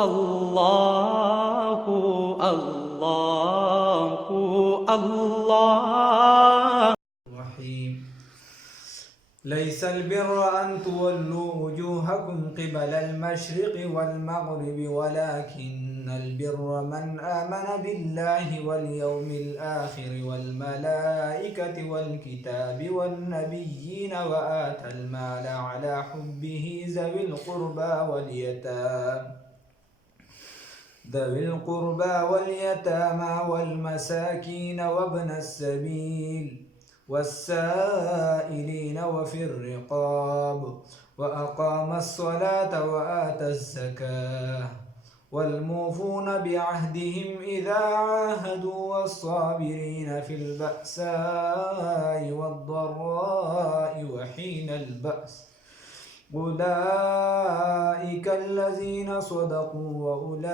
الله الله الله. الرحيم. ليس البر أن تولوا وجوهكم قبل المشرق والمغرب ولكن البر من آمن بالله واليوم الآخر والملائكة والكتاب والنبيين وآتى المال على حبه ذوي القربى واليتامى والمساكين وابن السبيل والسائلين وفي الرقاب وأقام الصلاة وآتى الزكاة والموفون بعهدهم إذا عاهدوا والصابرين في البأساء والضراء وحين البأس أولئك الذين صدقوا وأولئك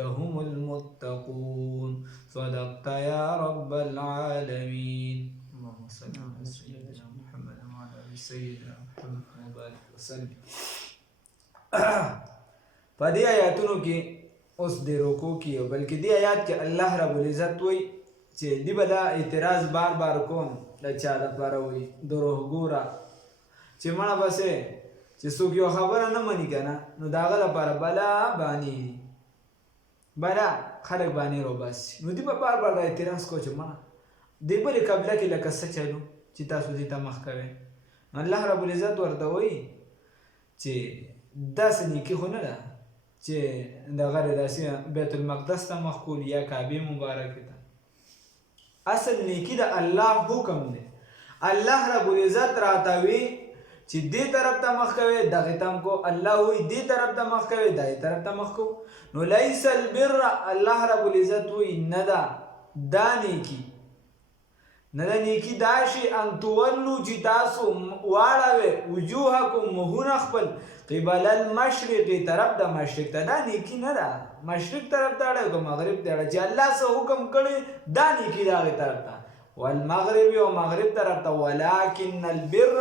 هم المتقون. صدقت يا رب العالمين. اللهم صل على سيدنا محمد وعلى آل سيدنا محمد وبارك وسلم. فدي آیاتونو کې اوس د رکوع کې بلکې دی آیات کې الله رب العزت وایي چې دی به دا اعتراض بار بار کوم د چا لپاره وایي دروغ ګوره چې مړه بسې چې څوک یو خبره نه مني که نه نو د هغه لپاره بلا بانې دي بلا خلک بانې روباسي نو دوی به بار بار دا اعتراض کو چې مړه دی بلې قبله کې لکه څه چلو چې تاسو دې ته مخ کوئ نو الله رب العزت ورته وایي چې داسې نیکي خو نه ده چې دغه داسې بیت المقدس ته مخ کول یا کعبې مبارکې ته اصل نیکي د الله حکم دی الله رب العزت راته وی چې دې طرف ته مخ کوي دغه تم کو الله وی دې طرف ته مخ کوي دغه طرف ته مخ کو نو لیس البر الله رب العزت وی نه دا نیکی نه دا نیکی دا شي ان تولو چې تاسو واړوي وجوهکم مخونه خپل قبل المشرق طرف د مشرق ته دا نیکی نه ده مشرق طرف ته اړه کو مغرب ته اړه چې الله څه حکم کړي دا نیکی دغه طرف ته والمغرب او مغرب طرف ته ولكن البر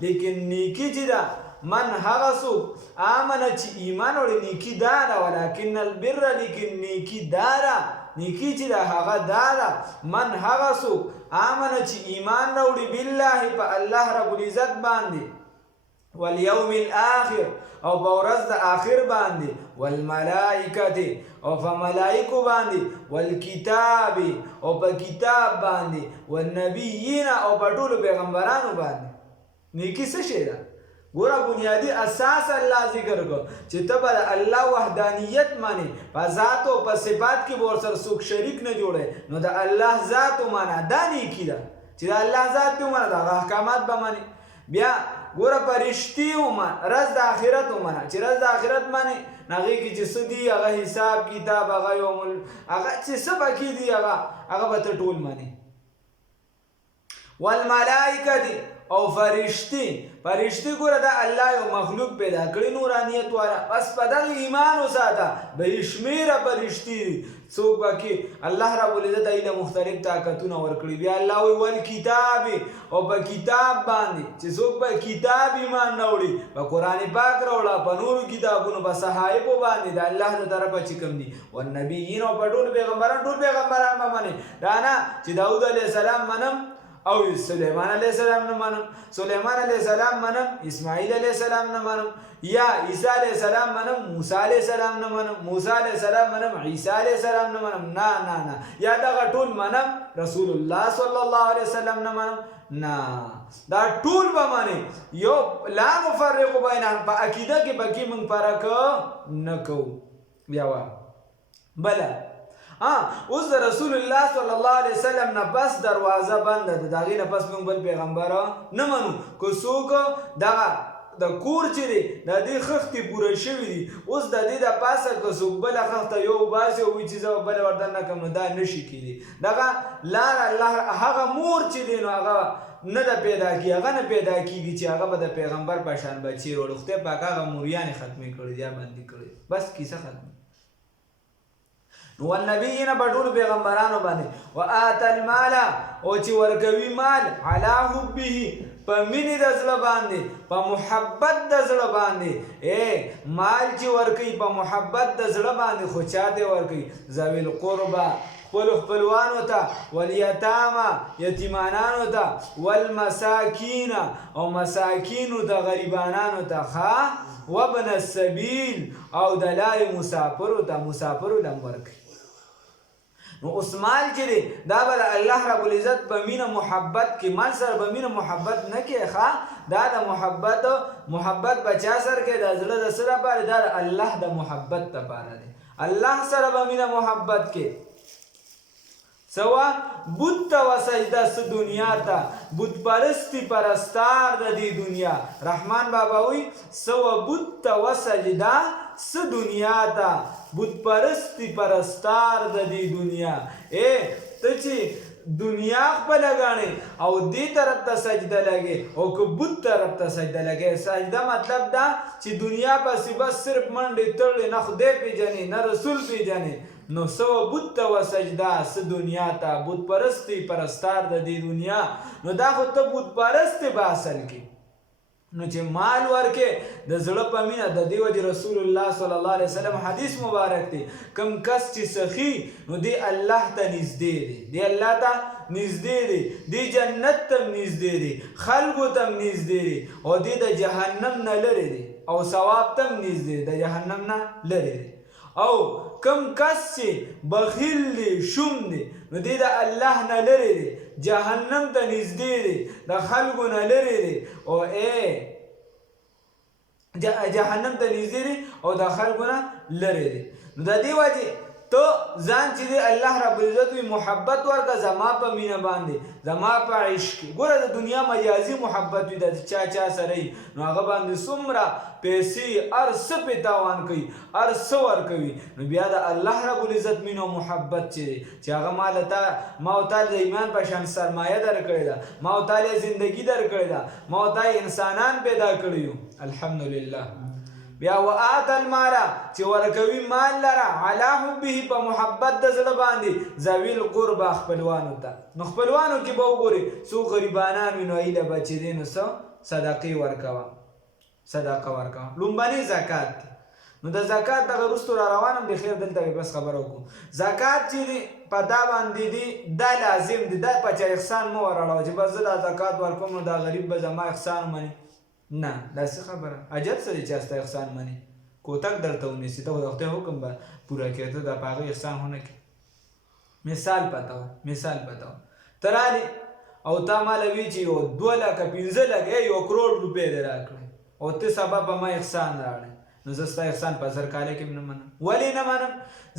لیکن نیکی چې ده من هغه څوک آمنه چې ایمان وړي نیکی دا ده ولكن البر لیکن نیکی دا ده نیکی چې ده هغه دا ده من هغه څوک آمنه چې ایمان راوړي بالله په الله رب العزت باندې والیوم الاخر او په ورځ د آخر باندې والملائکه او په ملائکو باندې والکتاب او په کتاب باندې والنبیین او په ټولو پیغمبرانو باندې نیکی څه شی ده ګوره بنیادی اساس الله ذکر کو چې ته به الله وحدانیت مانی په ذات او په صفات کې ور سره څوک شریک نه جوړي نو د الله ذات ومانه دا نیکی ده چې د الله ذات ومانه د احکامات به مانی بیا ګوره پرشتي ومانه رز د آخرت ومانه چې رز د آخرت مانی هغې کې چې څه دي هغه حساب کتاب هغه هغه چې څه پکې دي هغه به ته ټول مانی والملائکه او فرشتي ګوره دا الله یو مخلوق پیدا کړی نورانیت والا بس په دغه ایمان وساته به شمیره فرشتي څوک باقي الله رب العزت ایله مختلف طاقتونه ورکړي بیا الله وی ول کتاب او په کتاب باندې چې څوک په کتاب ایمان نه وړي په قران پاک راوړه په نورو کتابونو په صحایف باندې د الله د طرفه چې کوم دي او نبیین او په ټول پیغمبران باندې دا نه چې داوود علیه السلام منم او سلیمان علیہ السلام نه منم سلیمان علیہ السلام منم اسماعیل علیہ السلام نه منم یا عیسی علیہ السلام منم موسی علیہ السلام نه منم موسی علیہ السلام منم عیسی علیہ السلام نه منم نه یا دا ټول منم رسول الله صلی الله علیه وسلم نه منم نه دا ټول به معنی یو لا مفرق بینهم په عقیده کې بکی من فرق نه کو بیا وا بلا اوس د رسول الله صلی الله علیه وسلم نه پس دروازه بنده ده دغې نه پس موږ بل پیغمبر نه منو که څوک دغه د کور چې دی د دې خښتې پوره شوي دي اوس د دې د پاسه که څوک بله خښته یو باسي او وایي چې زه به بله ورته نه کړم نو دا نشي کېدی دغه لاره الله هغه مور چې دی نو هغه نه ده پیدا کېږي هغه نه پیدا کېږي چې هغه به د پیغمبر په شان بچي وړي خدای پاک هغه موریانې ختمې کړي یا بندي کړي بس کیسه ختمه والنبیین په ټولو پیغمبرانو باندې وآت المال او چې ورکوي مال علی حبه په مینې د زړه باندې په محبت د زړه باندې مال چې ورکوي په محبت د زړه باندې خو چاته ورکوي ذوي القربى خپلو خپلوانو ته والیتاما یتیمانانو ته والمساکین او مساکینو ته غریبانانو ته وابن السبیل او د لارې مسافرو ته مسافرو لم ورکوي نو اوس مال چې دی دا به د الله رب العزت په مینه محبت کې مال سره به مینه محبت نه کوي دا د محبت به چا سره کوي د زړه د څه لپاره دا د الله د محبت لپاره دی الله سره به مینه محبت کې سوا بت ته و سجده څه دنیا ته بت پرستی پرستار د دې دنیا رحمان بابا وی سوا بت ته و سجده څه دنیا ته بت پرستی پرستار د دې دنیا ته چې دنیا خپله ګڼې او دې طرف ته سجده لګې او که بت طرف ته سجده لګې سجده مطلب دا چې دنیا پسې بس صرف منډې تړلې نه خدای پیژنې نه رسول پیژنې نو سوا بت ته و سجده څه دنیا ته بت پرستی پرستار د دې دنیا نو دا خو ته بت پرستې به اصل کې نو چې مال ورکې د زړه په مینه د دې وجې رسول الله صلی الله علیه وسلم حدیث مبارک دی کم کس چې سخي نو دی الله ته نږدې دی الله ته نږدې دی جنت ته نږدې دی خلکو ته نږدې دی او دی د جهنم نه لرې دی او ثواب ته نږدې دی د جهنم نه لرې دی او کم کس چې بخیل دی شوم دی نو دی د الله نه لرې دی جهنم ته نږدې دی د خلکو نه لرې دی او جهنم ته نږدې دی او د خلکو نه لرې دی نو د دې وجې تو ځان چې دی الله رب العزت وي محبت ورکړه زما په مینه باندې زما په عشق ګوره د دنیا مجازي محبت وي د چا سره وي نو هغه باندې څومره پیسې هر څه پې تاوان کوي هر څه ورکوي نو بیا د الله رب العزت مینه او محبت چې هغه ما او تا د ایمان په شان سرمایه درکړې ده ما او تا زندګي درکړې ده ما او تا انسانان پیدا کړي یو الحمدلله بیا وآت المال چې ورکوي مال لره علی حبه په محبت د زړه باندې ذوي القربى خپلوانو ته نو خپلوانو کې به وګورې څو غریبانان وي نو هیله به چې دی نو څه صدقه ورکوه لومبنی زکات نو د زکات دغه وروستو را روانم د خیر دلته بس خبره وکړو زکات چې دی په دا باندې دی دا لازم دی دا په چا احسان مه وراړوه چې بس زه دا زکات ورکوم نو دا غریب به زما احسان ومني نه داسې خبره عجب څه دی چې ستا احسان مني کوتک درته ونیسي ته خو د خدای حکم به پوره کړې ته د په هغه احسان ونه کړې مثال پته و ته رالې او تا ماله وي چې یو 2 لکه 15 لکه 1 کروڑ روپۍ دې راکړې او ته سبا په ما احسان راوړې نو زه ستا احسان په 1000 کاله کې نه منم ولې نه منم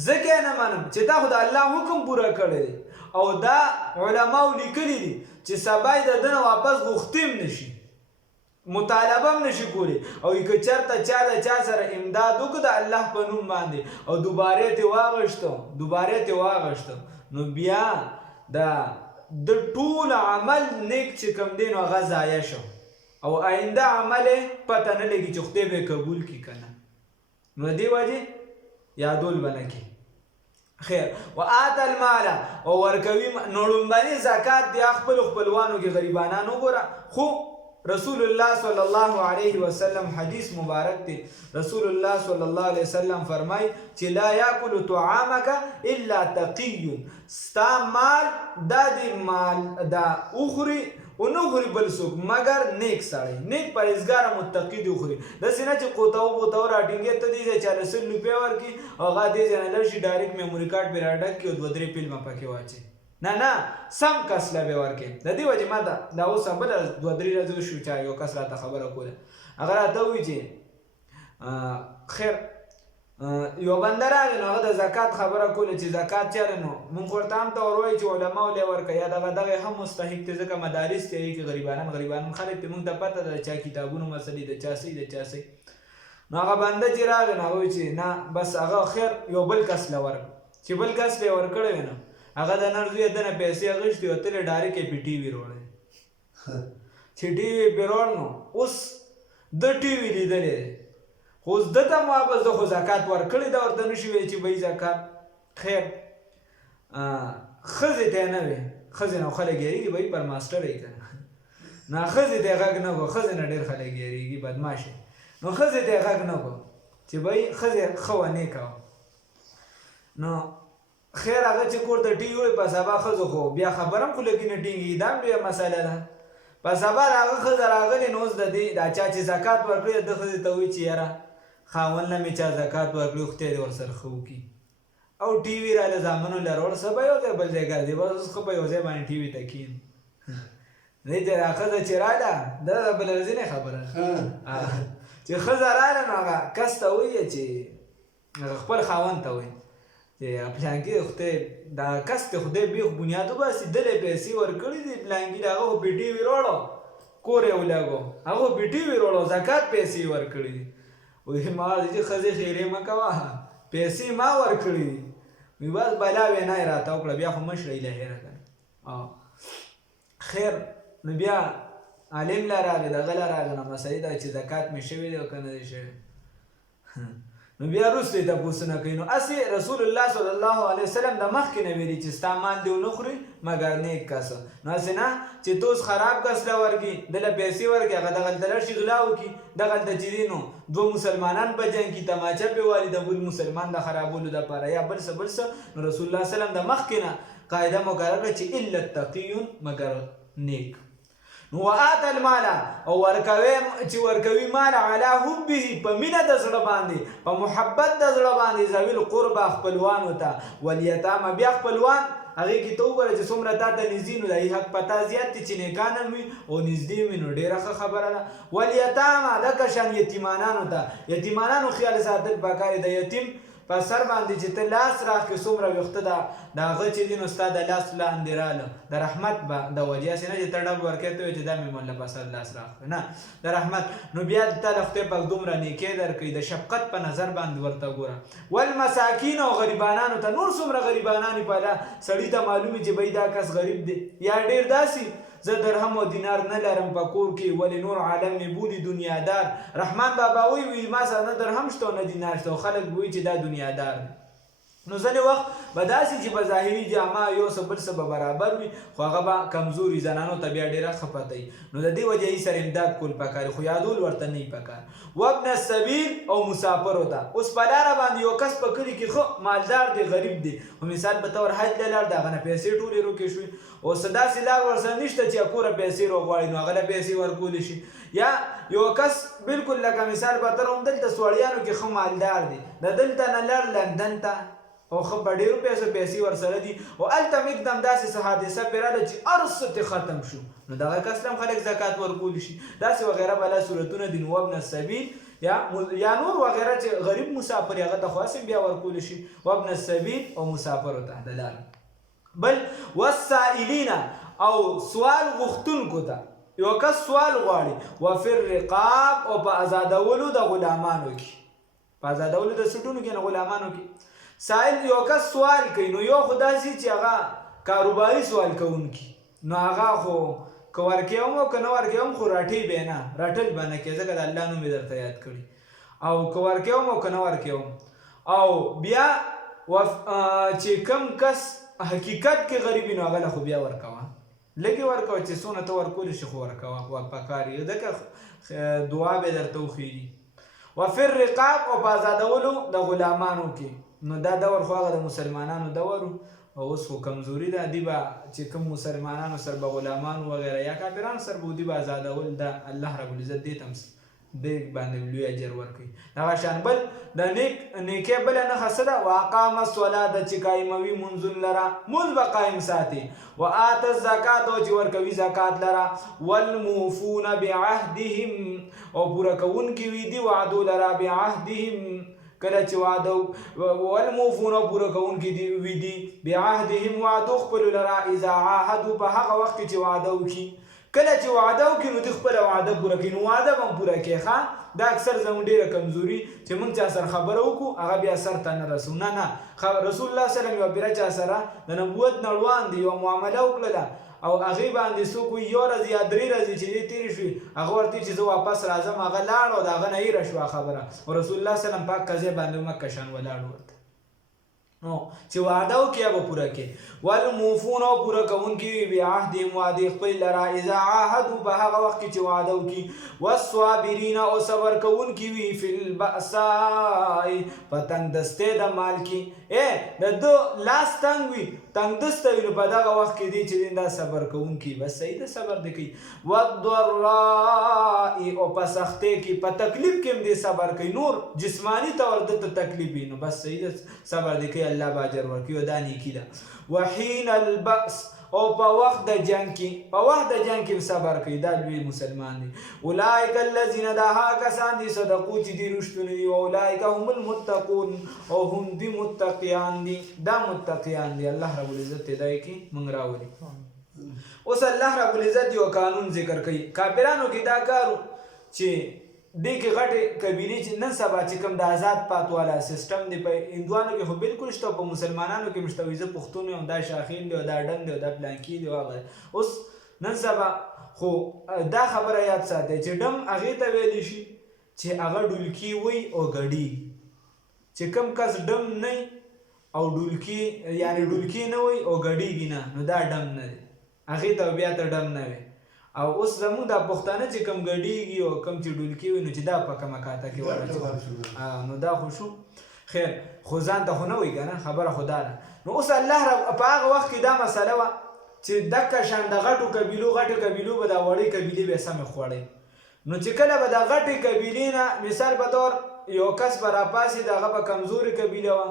ځکه نه منم چې تا خو د الله حکم پوره کړی دی او دا علماو لیکلي دي چې سبا یې د ده نه واپس غوښتیم نشي مطالبه هم نشي کولی او که چېرته چا د چا سره امداد وکړو د الله په نوم باندې او دوباره ترې واغشتو نو بیا د ټول عمل نیک چې کوم دی نو هغه ضایع شو او آینده عمل یې پته نه لګي چې خدای به قبول کړي که نه نو د دې وجې یادول به نه کړي خیر وآت المال او ورکوي نو لومبني زکات دی خپلو خپلوانو کې غریبانان وګوره خو رسول الله صلی الله علیه وسلم حدیث مبارک دی رسول الله صلی الله علیه وسلم فرمای چې لا یاکل طعامک الا تقی ستا مال دا دی مال دا اخری او نه خوري بل څوک مګر نیک سړی نیک پرهیزګار متقي دی خوري داسې نه چې قوتاو بوتاو راټینګې ته دې ځای 400 روپۍ ورکړي او هغه دې ځای نه لاړ شي ډایرکټ میموري کارډ پرې راډک کړي او 2-3 فلمه پکې واچي نه سم کس له به ورکړي د دې وجې ما دا اوس بله 2-3 ورځې وشو چې یو کس راته خبره کوله هغه راته ووایي چې خیر یو بنده راغی نو هغه د زکات خبره کوله چې زکات چېرې نو مونږ ورته هم ته وروایي چې علماو لی ورکوه یا دغه هم مستحق دی ځکه مدارس دی هغې کې غریبانان خلک دی مونږ ته پته ده د چا کتابونو مسلې د چا صحیح نو هغه بنده چې راغی نو هغه وایي چې نه بس هغه خیر یو بل کس له ورکړه چې بل کس له ورکړی وي نو هغه د نر زوی دنه پیسې اخیستې او تلې ډایرکټ یې پې ټي وي روړی چې ټي وي یې پې روړ نو اوس د ټي وي لیدلی دی خو اوس ده ته هم واپس ده خو زکات ورکړی ده ورته نه شي ویلی چې بهی زکات خیر ښځې ته یې نه وی ښځې نه خو خلک یېرېږي بهی پر ماسټر یې که نه نو ښځې ته یې غږ نه کړو، ښځې نه ډېر خلک یېرېږي بدماشي، نو ښځې ته یې غږ نه کړو چې بهی ښځې ښه ونه کوه. نو خیر هغه چې کور ته ټینګ وړي په سبا ښځو خو بیا خبره هم خو لږې نه ټینګېږي، دا هم لویه مسله ده. په سبا د هغه ښځه راغلې نو اوس د دې دا چا چې زکات ورکړی د ښځې ته وایي چې یاره خاوند نه مې چا زکات ورکړي خدای دې ورسره ښه وکړي. او ټي وي راله زامنو لرول څه به یو ځای بل ځای ګرځي، بس اوس ښه په یو ځای باندې ټي وي ته کښېنو. دی چې دا ښځه چې راله دا د بله ورځینۍ خبره چې ښځه راله نو هغه کس ته وایي چې خپل خاوند ته وایي چې پلانکي خدای دا کس ته خدای بیخ بنیاد وباسي دلې پیسې ورکړي دي پلانکي هغه خو پې ټي وي راوړو کور یې ولګو هغه خو پې ټي وي راوړو زکات پیسې ورکړي دي. وایي ما وایي چې ښځې خیرې مه کوه پیسې ما ورکړي دي. وایي بس بلا وینا یې راته وکړه بیا خو مشره الهي ده که خیر. نو بیا عالم لا راغی دغه لا راغی نو مسلې ده چې زکات مې شوی دی او که نه دی شوی. نو بیا وروسته یې تپوسونه کوي. نو هسې رسول الله صلی الله علیه وسلم د مخکې نه ویلي چې ستا مال دې ونه خوري مګر نیک کس. نو هسې نه چې ته اوس خراب کس له ورکړي دله پیسې ورکړي هغه دغلته لاړ شي غلا وکړي دغلته چې دی نو دوه مسلمانان په جنګ کې تماچه پې والي د بل مسلمان د خرابولو دپاره یا بل څه بل څه. نو رسول الله وسلم د مخکې نه قاعده مقرره کړه چې الا التقیون مګر نیک. نو وآت المال او چې ورکوي مال علی حبه په مینه د زړه باندې په محبت د زړه باندې ذوي القربى خپلوانو ته والیتامه بیا خپلوان هغې کې ته وګوره چې څومره تا ته نږدې نو د هغې حق په تا زیات دی چې نیکان هم وي او نږدې وي نو ډېره ښه خبره ده. والیتامه دکه شان یتیمانانو ته یتیمانانو خیال ساتل پکار دی. د یتیم په سر باندې چې ته لاس راکړې څومره ویښته ده د هغه چې دی نو ستا د لاس لاندې راله د رحمت به د وجې هسې نه چې ته ډب ورکوې ته وایې چې دا مې مله په سر لاس راکړې نه د رحمت. نو بیا تا له خدای پاک دومره نیکۍ درکوي د شفقت په نظر باندې ورته ګوره. والمساکین او غریبانانو ته نور څومره غریبانان وي پیدا سړي ته معلوم وي چې بهی دا کس غریب دی یا ډېر داسې زه درهم او دینار نه لرم په کور کې ولې نور عالم مې بولي دنیادار. رحمان بابا وایي ما سره نه درهم شته او نه دینار شته او خلک به وایي چې دا دنیادار دی. نو ځینې وخت به داسې چې په ظاهري جامه یو څه بل څه به برابر وي خو هغه به کمزوري زنانو ته بیا ډېره ښه پته وي. نو د دې وجې یې سره امداد کول پکار خو یادول ورته نه وي پکار. وابن السبیل او مسافرو ته اوس په لاره باندې یو کس په کلي کې ښه مالدار دی غریب دی خو مثال په طور حج ته لاړ د هغه نه پیسې ټولې روکې شوې اوس داسې لار ورسره نشته چې کوره پیسې راغواړي نو هغه له پیسې ورکولی شي. یا یو کس بالکل لکه مثال په طور همدلته سوړیانو کې ښه مالدار دی د دلته نه لاړ لندن ته او ښه په ډېرو پیسې ورسره دي او هلته مې اکدم داسې څه حادثه پرې راغله چې هر څه ترې ختم شو نو دغه کس ته هم خلک زکات ورکولی شي. داسې وغیره بله صورتونه دي. نو وابن السبیل یا نور وغیره چې غریب مسافر هغه ته خو هسې بیا ورکولی شي. وابن السبیل او مسافرو ته د لارې. بل والسائلین او سوال غوښتونکو ته یو کس سوال غواړي وفي الرقاب او په ازادولو د غلامانو کې په ازادولو د سټونو کې نه غلامانو کې سائل یو کس سوال کوي نو یو خو داسې چې هغه کاروباري سوال کوونکي نو هغه خو که ورکوي هم او که نه ورکوي هم خو راټې به نه راټل به نه کړي ځکه د الله نوم یې درته یاد کړي او که ورکوي هم او که نه ورکوي هم. او بیا چې کم کس حقیقت کې غریبي نو هغه له خو بیا ورکوه لږې ورکوه چې څونه ته ورکولی شي خو ورکوه پکار یې ځکه دعا به درته وښیږي. وفي الرقاب او په ازادولو د غلامانو کې نو دا دور خو هغه د مسلمانانو دور او اوس خو کمزوري ده دي به چې کوم مسلمانانو سره به غلامانو وغیره یا کافرانو سره به دي به ازادول ده الله رب العزت دې ته هم دې باندې لوی اجر ورکوي. دغه شان بل د نیکۍ بله نښه څه ده واقام الصلاة چې قایموي مونځونه لره مونځ به قایم ساتي. وآت الزکات او چې ورکوي زکات لره. والموفون بعهدهم او پوره کوونکي وي دي وعدو لره بعهدهم کله چې وعده والموفون پوره کوونکي وي دي بعهدهم وعدو خپلو لره اذا عاهدوا په هغه وخت کې چې وعده وکړي کله چې وعده وکړي نو دوی خپله وعده پوره کوي نو وعده به هم پوره کوي ښه دا اکثر زموږ ډېره کمزوري چې موږ چا سره خبره وکړو هغه بیا سر ته نه رسو نه رسول الله وسلم یوه پیره چا سره د نبوت نه وړاندې یوه معامله وکړله او هغې باندې څوک وایي یو ورځ یا 3 ورځې چې دې تېرې شوې هغه ورته چې زه واپس راځم هغه لاړ او د هغه نه هېره شوه خبره او رسول الله وسلم پاک قضیې باندې مکه شان ولاړ ورته نو چې وعده وکړي هغه پوره کړي والموفون او پوره کوونکي وي بعهدهم وعدې خپل لره اذا عاهدوا په هغه وخت کې چې وعده وکړي والصابرین او صبر کوونکي وي فی البأساء په تنګدستۍ د مال کې د ده لاس تنګ وي تنګدسته وي نو په دغه وخت کې دی چې دا صبر کوونکي بس صحیح ده صبر دی کوي والضراء او په سختۍ کې په تکلیف کې هم دی صبر کوي نور جسمانی طور دته تکلیف وي نو بس صحیح ده صبر دی کوي الله به اجر ورکوي او دا نیکي ده وحین البأس او په وخت د جنگ کې صبر کوي دا لوی مسلمان دی اولئک الذین دا هغه کسان دي صدقو چې دي رښتونی دي او اولئک هم المتقون او هم دي متقیان دي دا متقیان دي الله رب العزت هدایت کې موږ راولي اوس الله رب العزت یو قانون ذکر کوي کافرانو کې دا کارو چې دې کې غټې قبیلې چې نن سبا چې کوم د آزاد پاتواله سیستم دی په هندوانو کې خو بالکل شته په مسلمانانو کې مشته زه پښتون یم دا شاخین دی او دا ډنګ دی او دا پلانکي دی هغه اوس نن سبا خو دا خبره یاد ساتئ چې ډم هغې ته ویلی شي چې هغه ډولکي وي او ګډي چې کوم کس ډم نه او ډولکي یعنی ډولکي نه وي او ګډیږي نه نو دا ډم نه دی هغې ته بیا ته ډم نه وي او اوس زموږ دا پښتانه چې کم ګډیږي او کم چې ډولکي وي نو چې دا په کومه کاته کې ورچوي نو دا خو شو خیر خو ځان ته خو نه وایي که نه خبره خو دا ده نو اوس الله رب په هغه وخت کې دا مسله وه چې دکه شان د غټو قبیلو به دا وړې قبیلې به سمې خوړې نو چې کله به د غټې قبیلې نه مثال په طور یو کس به راپاسي د هغه به کمزورې قبیله وه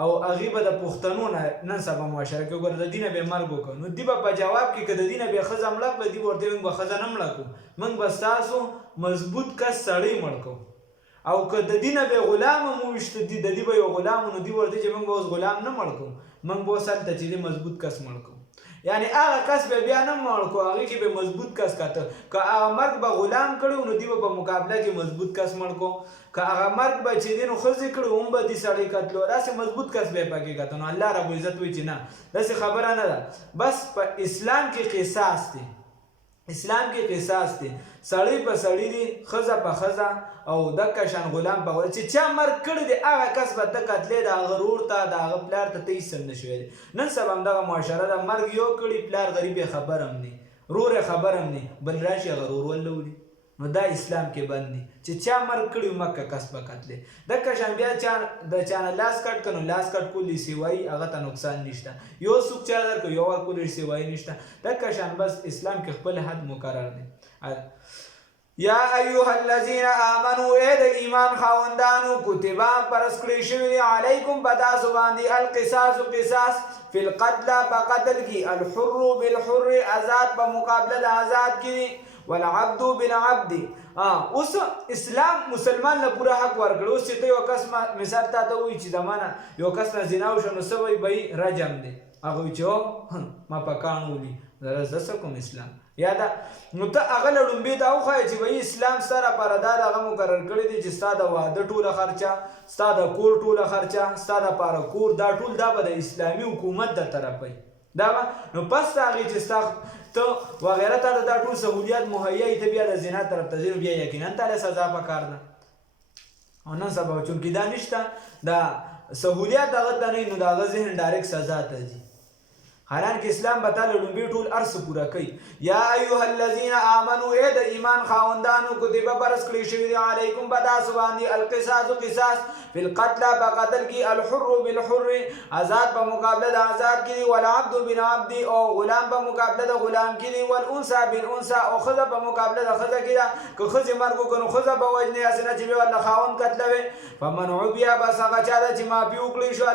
او هغې به د پښتنو نه نن سبا معاشره کې وګوره د دې نه به مرګ وکړو نو دوی به په جواب کې که د دې نه به ښځه مړه کړه دوی به ورته وایي موږ به ښځه نه مړه کړو موږ به ستاسو مضبوط کس سړی مړ کړو او که د دې نه به غلام هم وویشته د دې به یو غلام نو دوی ورته چې موږ به اوس غلام نه مړ کړو موږ به اوس هلته چې دی مضبوط کس مړ کړو یعنی هغه کس به بیا نه مړ کړو هغې کې به مضبوط کس کاته که هغه مرګ به غلام کړی نو دوی به په مقابله کې مضبوط کس مړ کړو که هغه مرګ به چې دی نو ښځې کړي هم به دې سړی قتلو داسې مضبوط کس به یې پکې کته نو الله رب العزت وایي چې نه داسې خبره نه ده بس په اسلام کې قصاص دی سړی په سړی دی ښځه په ښځه او دکه شان غلام په غلام چې چا مرګ کړی دی هغه کس به ده قتلی د هغه ورور ته د هغه پلار ته ته هېڅ هم نه شوی دی نن سبا همدغه معاشره ده مرګ یو کړي پلار غریب یې خبر هم نه رور یې خبر هم نه بل راشي هغه ورور ولولي نو دا اسلام کې بند دي چې چا مرګ کړي مکه کس به قتلی دکه شان بیا د چا نه لاس کټ کړه نو لاس کټ کولی سیوایي هغه ته نقصان نشته یو څوک چا درکړو یو ورکولی سیوایي نشته دکه شان بس اسلام کې خپل حد مقرر دی یا ایها الذین آمنوا اے د ایمان خاوندانو کتبا پرس کړی شوي دي علیکم په تاسو باندې القصاص فی القتل په قتل کې الحر بالحر آزاد په مقابله د آزاد کې والعبد بالعبد اوس اسلام مسلمان له پوره حق ورکړ اوس چې ته یو کس مثال تا ته وایي چې زمانه یو کس نه زنا وشو نو څه وایي به رجم دی هغه وایي چې ما په کاڼ ولي زه څه کوم اسلام یا دا نو ته هغه له ړومبې ته وښایه چې وایي اسلام ستا لپاره دا هغه مقرر کړی دی چې ستا د واده ټوله خرچه ستا د کور ټوله خرچه ستا دپاره کور دا ټول دا به د اسلامي حکومت د طرفه دا به نو پس د هغې چې ستا ته وغیره تا دا ټول سهولیات مهیا ته بیا د زنا طرف ته ځې نو بیا یقینا تاله سزا پکار ده او نن سبا چونکې دا نشته دا سهولیات هغه ته نه نو د هغه ذهن ډایرکټ سزا ته ځي حالانکه اسلام به تعالی لومبي ټول ارس پورا کوي یا ایها الذین آمنوا اے د ایمان خاوندانو کتب پرس کړی شوي دي علیکم په تاسو باندې القصاص فی القتل په قتل کې الحر بالحر آزاد په مقابله د آزاد کې دي والعبد بالعبد او غلام په مقابله د غلام کې دي والانثى بالانثى او ښځه په مقابله د ښځه کې ده که ښځې مرګ وکړي نو ښځه به وژنې هسې نه چې بیا ورله خاوند قتلوي فمن عفي بس هغه چا ده چې معافي وکړی شو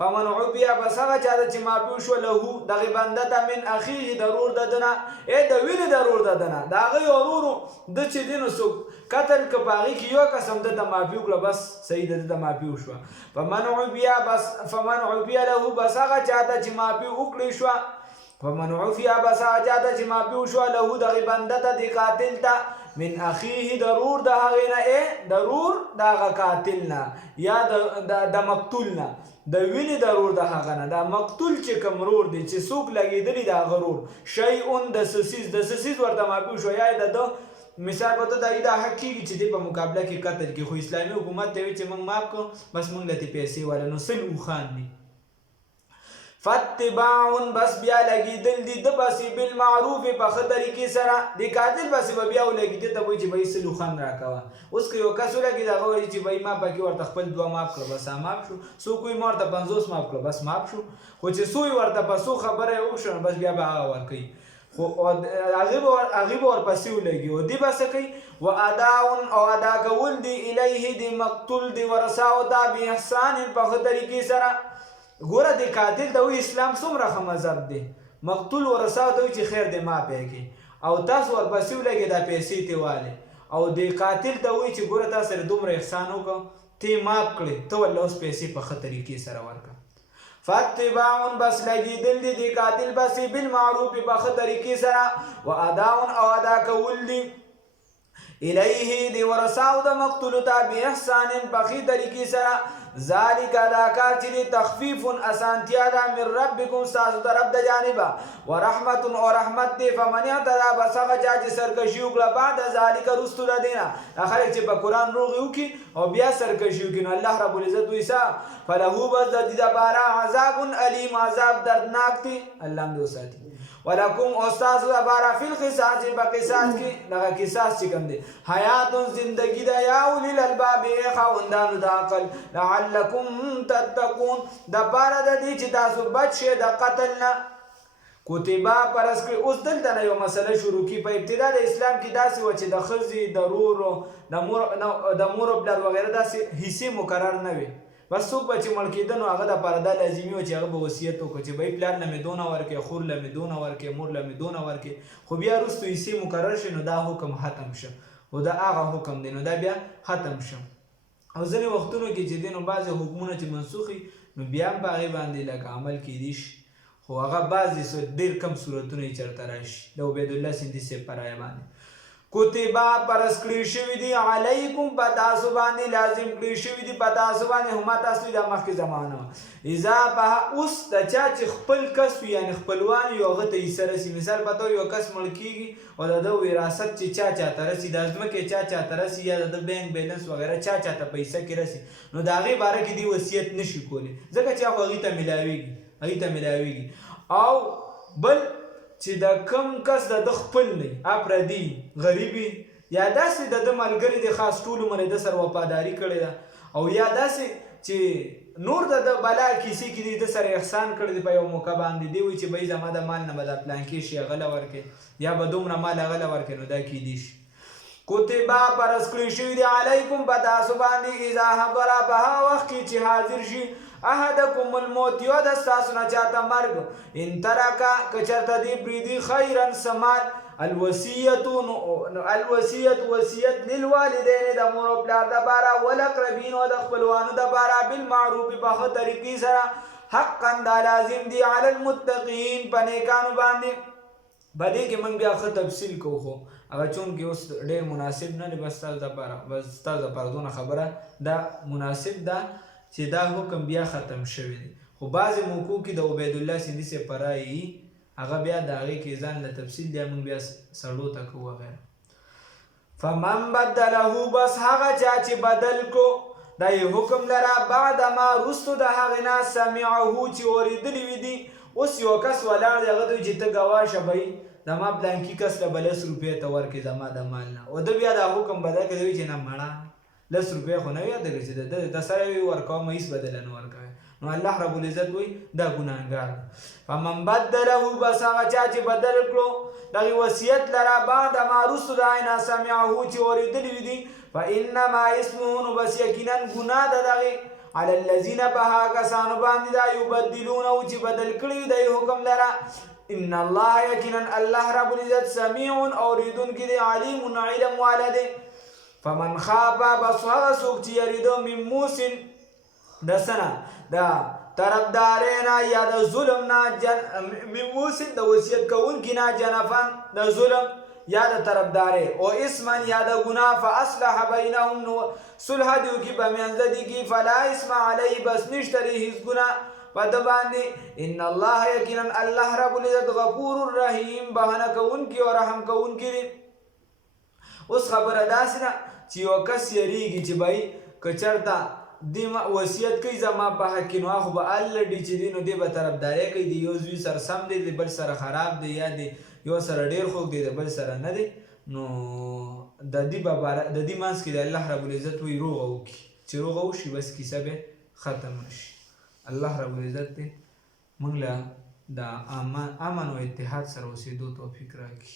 فمن عفي بس هغه چا ده چې معافي وشوه له دغه بنده ته من اخیه ضرور ددنه ای د وینې ضرور ددنه د هغې ورورو ده چې دی نو څوک قتل که په هغې کې یو قسم ده ته معافي وکړه بس صحیح ده ده ته معافي وشوه فمن عفي له بس هغه چا ته چې معافي وکړی شوه فمن عفي بس هغه چا ته چې معافي وشوه له دغې بنده ته د قاتل ته من اخیه ضرور د هغې نه ضرور د هغه قاتل نه یا د مقتول نه د وینې ضرور د هغه نه دا مقتول چې کوم رور دی چې څوک لګېدلی د هغه رور شیئون د سسیز ورته معافي وشوه یا د ده مثال په ته دا حق کېږي چې دی په مقابله کې قتل کې خو اسلامي حکومت ته وایي چې موږ معاف کړو بس موږ له تې پیسې والا نو سل اوښان دي فاتباع بس بیا لګېدل دي د پسې بالمعروف په ښه طریقې سره د قاتل پسې به بیا ولګېدې ته وایي چې بهی سلو خان راکوه. اوس که یو کس ولګېد هغه وایي چې بهی ما پکې ورته خپل 2 ماف کړه بس ماف شو، څوک وایي ما ورته 50 ماف کړه بس ماف شو، خو چې څو یې ورته په څو خبره یې وشو نو بس بیا به هغه ورکوي، خو هغې به ورپسې ولګي او دې به څه کوي واداء او ادا کول دي الیه د مقتول د ورثاو ته باحسان په ښه طریقې سره. ګوره د قاتل ته وایي اسلام څومره ښه مذهب دی، مقتول ورثاو ته وایي چې خیر دی معاف یې کړي او تاسو ورپسې ولګئ دا پیسې ترې والې، او د قاتل ته وایي چې ګوره تا سره دومره احسان وکړه ته یې معاف کړې ته ورله اوس پیسې په ښه طریقې سره ورکړه. فاتباع بس لګېدل دي د قاتل پسې بالمعروف په ښه طریقې سره واداء او ادا کول دي الیه د ورثاو د مقتولو ته باحسان په ښې طریقې سره. ذالک دا کار چې دی تخفیف اسانتیا ده من ربکم ستاسو طرف د جانبه ورحمت او رحمت دی. فمن اعتدی بس هغه چا چې سرکشي وکړه بعد ذالک وروستو د دې نه دا خلک چې په قرآن روغې وکړي او بیا سرکشي وکړي نو الله رب العزت وایي څه فله بس د دې دپاره عذاب علیم عذاب دردناک دی. الله هم دې وساتي. ولکم او ستاسو دپاره فی القصاص په قصاص کې دغه قصاص چې کوم دی حیات زندګي ده یا اولی الالباب ای خاوندانو د عقل لعلکم تتقون دپاره د دې چې تاسو بچ شئ د قتل نه. کتبه فرض کړئ. اوس دلته نه یو مسله شروع کړي. په ابتدا د اسلام کې داسې وه چې د ښځې د ورور د مور او پلار وغیره داسې حصې مقرر نه وي، بس څوک به چې مړ کېده نو هغه دپاره دا لازمي وه چې هغه به وصیت وکړي چې بهی پلار له مې دونه ورکړې، خور له مې دونه ورکړې، مور له مې دونه ورکړې، خو بیا وروستو حصې مقرر شي نو دا حکم ختم شه او دا هغه حکم دی نو دا بیا ختم شه. او ځینې وختونو کې چې دی نو بعضې حکمونه چې منسوخ وي نو بیا هم په هغې باندې لکه عمل کیدی شي، خو هغه بعضې ډېر کم صورتونه یې چېرته راشي د عبیدالله سندي صاحب په رایه باندې. کتبه فرض کړي شوي دي علیکم په تاسو باندې لازم کړي شوي دي په تاسو باندې هما تاسو د مخکې زمانه اذا په اوس د چا چې خپل کس وي یعنې خپلوان یو هغه ته حصه رسي. مثال په توګه یو کس مړ کېږي او د ده وراثت چې چاته رسي د ځمکې چاته رسي یا د ده بینک بیلنس وغیره چاته په حصه کې رسي نو د هغې باره کې دی وصیت نشي کولی ځکه چې هغه هغې ته میلاویږي. او بل چې د کم کس د ده خپل نه افردي غریبي یا داسې د ده ملګري د خاص ټول عمر د سره وفاداري کړې ده او یا داسې چې نور د ده بلا کیسې کې دي د سره احسان کړی دی په یو موقع باندې دی وایي چې بهی زما د مال نه به دا پلانکې شي هغه له ورکړې یا به دومره مال هغه له ورکړې نو دا کیدی شي. کتبه فرض کړي شوي دي علیکم په تاسو باندې اذا حضر په هغه وخت کې چې حاضر شي احدکم الموت یو د ستاسو نه چاته مرګ ان ترکه که چېرته دی پرېږدي خیرا سمال الوصیت وصیت للوالدین د مور او پلار دپاره والاقربین او د خپلوانو دپاره بالمعروف په ښه طریقې سره حقا دا لازم دی علی المتقین په نیکانو باندې. په دې کې موږ بیا ښه تفصیل کوو خو هغه چونکې اوس ډېر مناسب نه دی بس ستاسو دپاره دونه خبره دا مناسب ده چې دا حکم بیا ختم شوی دی. خو بعضې موقعو کې د عبیدالله سندي صاحب په رایې هغه بیا د هغې کې ځان له تفصیل دی موږ بیا سړو ته کوو وغیره. فمن بدله بس هغه چا چې بدل کړو دا یې حکم لره بعد ما وروستو د هغې نه سمعه چې اورېدلي وي دي. اوس یو کس ولاړ دی هغه ته وایي چې ته ګواه شه بهی زما پلانکي کس له به 10 روپۍ ته ورکړې زما د مال نه او ده بیا دا حکم بدل کړی وایي چې نه مړه 10 روپۍ خو نه وي یاده کړې چې د سره وي ورکوم هېڅ بدله نه ورکوي نو الله رب العزت وایي دا ګناهګار دی. فمن بدله بس هغه چا چې بدل کړو دغې وصیت لره بعد ما وروستو د هغې نه سمعه چې اورېدلي وي دي فانما اسمه نو بس یقینا ګناه ده دغې علی الذین په هغه کسانو باندې دا یبدلونه چې بدل کړي وي د حکم لره. ان الله یقینا الله رب العزت سمیع اورېدونکی دی علیم علم والا دی. فمن خاف بس هغه څوک چې یریده من موسن د څه نه د طرفدارۍ نه یا د ظلم نه من موسن د وصیت کوونکي نه جنفن د ظلم یا د طرفدارۍ او اسمن یا د ګناه فاصلح بینهم نو صلح دې وکړي په منځ دې کې فلا اسم علیه بس نشته دی هېڅ ګناه په ده باندې. ان الله یقینا الله رب العزت غفور رحیم بهانه کوونکي او رحم کوونکي دی. اوس خبره داسې ده چې یو کس یریږي چې بهی که چېرته دی ما وصیت کوي زما په حق کې، نو هغه به الډي چې دی نو دی به طرفداري کوي د یو زوی سره سم دی، د بل سره خراب دی، یا د یو سره ډېر خوږ دی د بل سره نه دی. نو د دې منځ کې د الله رب العزت وایي روغه وکړي، چې روغه وشي بس کیسه به ختم شي. الله رب العزت دی موږ له د امن او اتحاد سره اوسېدو توفیق راکړي.